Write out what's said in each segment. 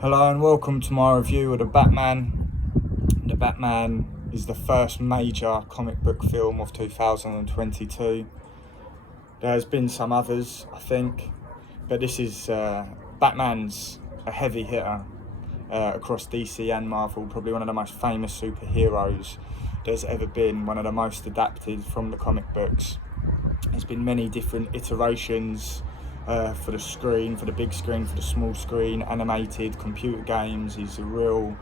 Hello and welcome to my review of The Batman. The Batman is the first major comic book film of 2022. There's been some others, I think, but this is Batman's a heavy hitter across DC and Marvel, probably one of the most famous superheroes there's ever been, one of the most adapted from the comic books. There's been many different iterations for the screen, for the big screen, for the small screen, animated, computer games. He's a real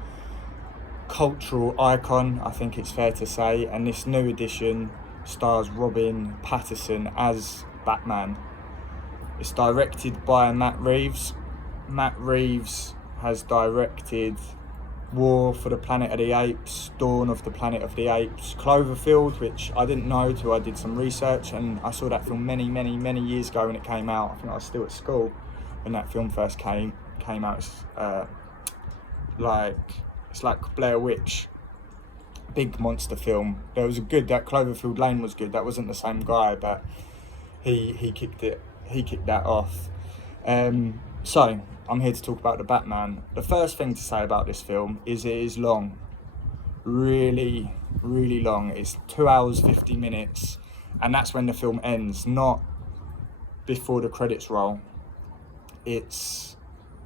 cultural icon, I think it's fair to say, and this new edition stars Robert Pattinson as Batman. It's directed by Matt Reeves. Matt Reeves has directed War for the Planet of the Apes, Dawn of the Planet of the Apes, Cloverfield, which I didn't know till I did some research, and I saw that film many years ago when it came out. I think I was still at school when that film first came out. It's like Blair Witch, big monster film. That Cloverfield Lane was good. That wasn't the same guy, but he kicked that off. So I'm here to talk about The Batman. The first thing to say about this film is it is long. Really long. It's 2 hours 50 minutes, and that's when the film ends, not before the credits roll. It's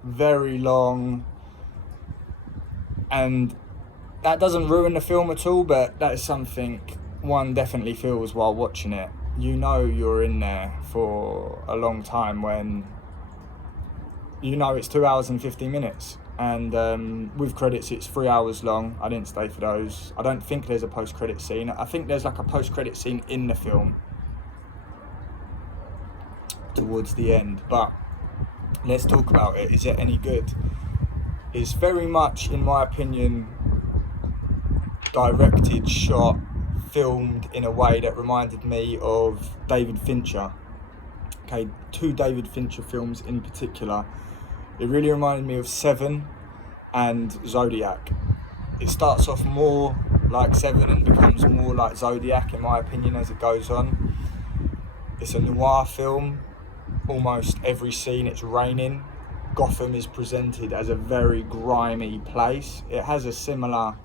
very long, and that doesn't ruin the film at all, but that is something one definitely feels while watching it. You know you're in there for a long time when you know it's 2 hours and 50 minutes, and with credits it's 3 hours long. I didn't stay for those. I don't think there's a post-credit scene. I think there's like a post-credit scene in the film towards the end, but let's talk about it. Is it any good? It's very much, in my opinion, directed, shot, filmed in a way that reminded me of David Fincher. Okay, two David Fincher films in particular. It really reminded me of Seven and Zodiac. It starts off more like Seven and becomes more like Zodiac, in my opinion, as it goes on. It's a noir film. Almost every scene it's raining. Gotham is presented as a very grimy place. It has a similar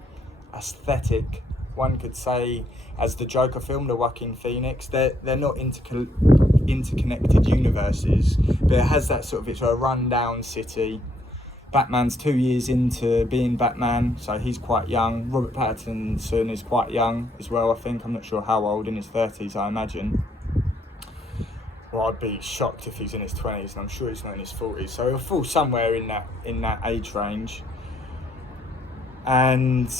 aesthetic, one could say, as the Joker film, the Joaquin Phoenix. They're not interconnected universes, but it has that sort of, it's a rundown city. Batman's 2 years into being Batman, so he's quite young. Robert Pattinson is quite young as well, I think. I'm not sure how old, in his 30s, I imagine. Well, I'd be shocked if he's in his 20s, and I'm sure he's not in his 40s, so he'll fall somewhere in that age range. And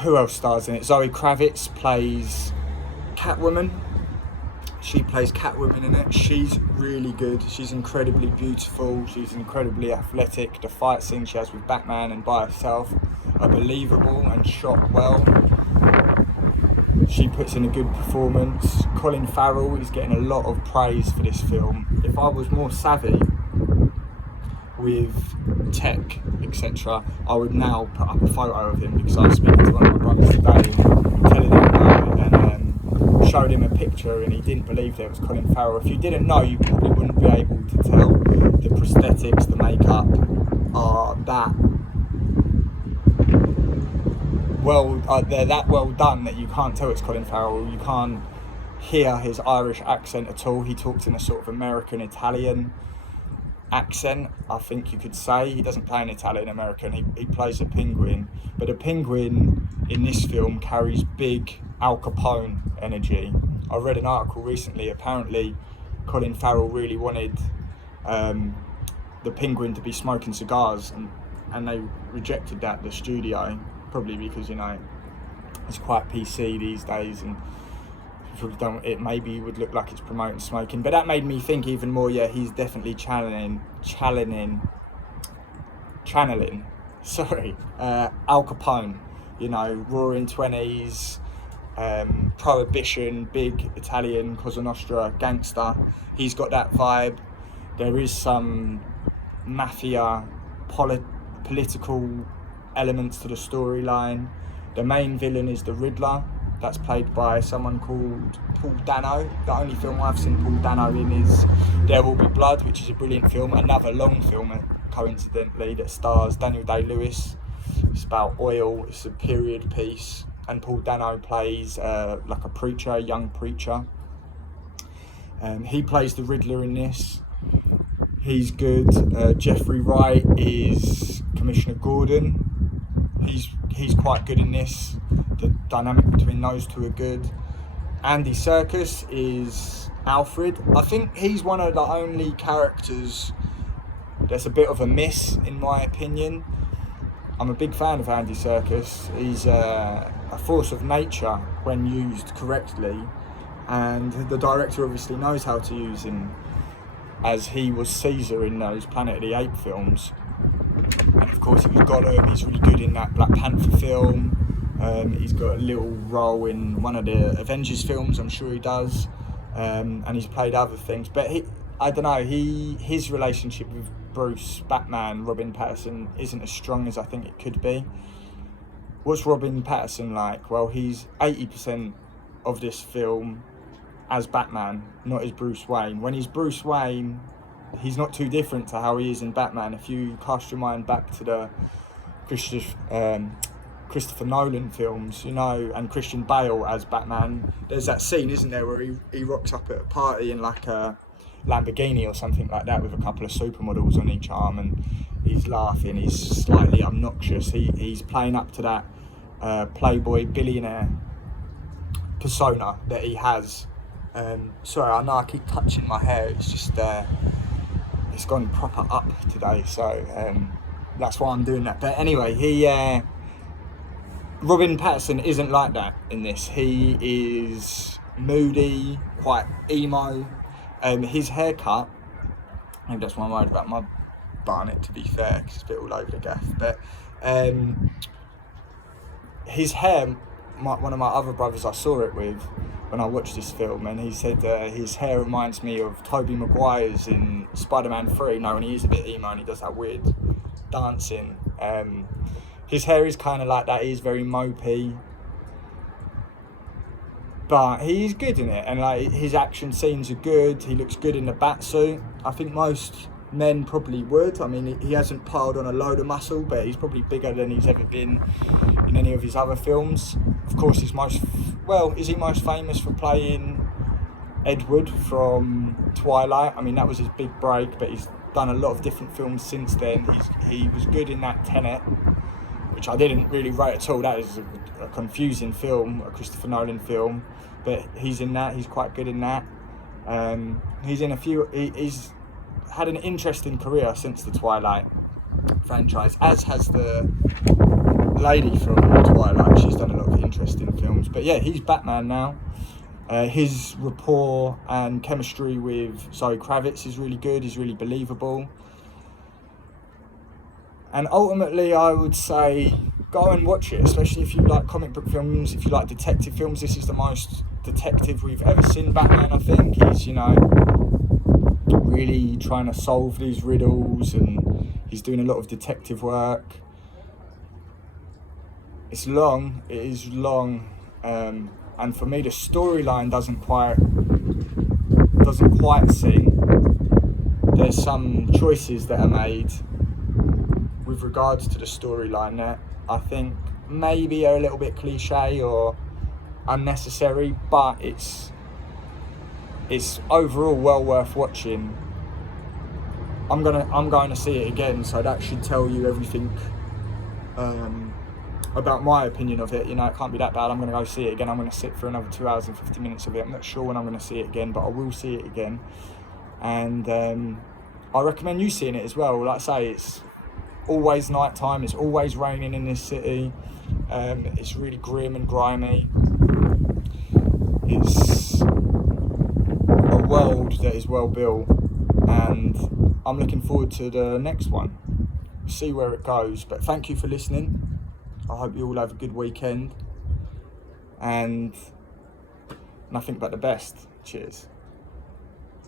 who else stars in it? Zoe Kravitz plays Catwoman. She plays Catwoman in it. She's really good. She's incredibly beautiful. She's incredibly athletic. The fight scene she has with Batman and by herself are believable and shot well. She puts in a good performance. Colin Farrell is getting a lot of praise for this film. If I was more savvy with tech, etc., I would now put up a photo of him, because I was speaking to one of my brothers today, telling him about it, and showed him a picture, and he didn't believe that it was Colin Farrell. If you didn't know, you probably wouldn't be able to tell. The prosthetics, the makeup are they're that well done that you can't tell it's Colin Farrell. You can't hear his Irish accent at all. He talks in a sort of American Italian accent, I think you could say. He doesn't play an Italian American, he plays a penguin, but a penguin in this film carries big Al Capone energy. I read an article recently, apparently Colin Farrell really wanted the penguin to be smoking cigars, and they rejected that, the studio, probably because, you know, it's quite PC these days, and it maybe would look like it's promoting smoking. But that made me think even more, yeah, he's definitely channeling Al Capone, you know, roaring 20s, prohibition, big Italian Cosa Nostra gangster. He's got that vibe. There is some mafia political elements to the storyline. The main villain is the Riddler. That's played by someone called Paul Dano. The only film I've seen Paul Dano in is There Will Be Blood, which is a brilliant film. Another long film, coincidentally, that stars Daniel Day-Lewis. It's about oil. It's a period piece, and Paul Dano plays like a preacher, a young preacher. He plays the Riddler in this. He's good. Jeffrey Wright is Commissioner Gordon. He's quite good in this. The dynamic between those two are good. Andy Serkis is Alfred. I think he's one of the only characters that's a bit of a miss, in my opinion. I'm a big fan of Andy Serkis. He's a force of nature when used correctly, and the director obviously knows how to use him, as he was Caesar in those Planet of the Apes films. And of course he was Gollum. He's really good in that Black Panther film. He's got a little role in one of the Avengers films, I'm sure he does. And he's played other things. But I don't know, his relationship with Bruce, Batman, Robin Pattinson isn't as strong as I think it could be. What's Robin Pattinson like? Well, he's 80% of this film as Batman, not as Bruce Wayne. When he's Bruce Wayne, he's not too different to how he is in Batman. If you cast your mind back to the Christopher Nolan films, and Christian Bale as Batman, there's that scene, isn't there, where he rocks up at a party in like a Lamborghini or something like that with a couple of supermodels on each arm, and he's laughing, he's slightly obnoxious. He's playing up to that playboy billionaire persona that he has. Sorry, I know I keep touching my hair, it's just it's gone proper up today, so that's why I'm doing that. But anyway, Robin Pattinson isn't like that in this. He is moody, quite emo. His haircut, maybe that's why I'm worried about my barnet, to be fair, because it's a bit all over the gaff. But his hair, one of my other brothers I saw it with when I watched this film, and he said his hair reminds me of Tobey Maguire's in Spider-Man 3. No, when he is a bit emo and he does that weird dancing. His hair is kind of like that. He's very mopey, but he's good in it, and like his action scenes are good. He looks good in the bat suit. I think most men probably would. I mean, he hasn't piled on a load of muscle, but he's probably bigger than he's ever been in any of his other films. Of course, is he most famous for playing Edward from Twilight? I mean, that was his big break, but he's done a lot of different films since then. He was good in that Tenet, which I didn't really rate at all. That is a confusing film, a Christopher Nolan film, but he's in that. He's quite good in that. He's in a few. He's had an interesting career since the Twilight franchise, as has the lady from Twilight. She's done a lot of interesting films. But yeah, he's Batman now. His rapport and chemistry with Zoe Kravitz is really good. He's really believable. And ultimately, I would say go and watch it, especially if you like comic book films, if you like detective films. This is the most detective we've ever seen Batman, I think. He's, really trying to solve these riddles, and he's doing a lot of detective work. It's long, it is long, and for me the storyline doesn't quite sing. There's some choices that are made with regards to the storyline that I think maybe are a little bit cliche or unnecessary, but it's overall well worth watching. I'm going to see it again, so that should tell you everything about my opinion of it. It can't be that bad. I'm going to go see it again. I'm going to sit for another 2 hours and 50 minutes of it. I'm not sure when I'm going to see it again, but I will see it again. And I recommend you seeing it as well. Like I say, it's always night time. It's always raining in this city. It's really grim and grimy. It's a world that is well built, and I'm looking forward to the next one. See where it goes. But thank you for listening. I hope you all have a good weekend, and nothing but the best. Cheers.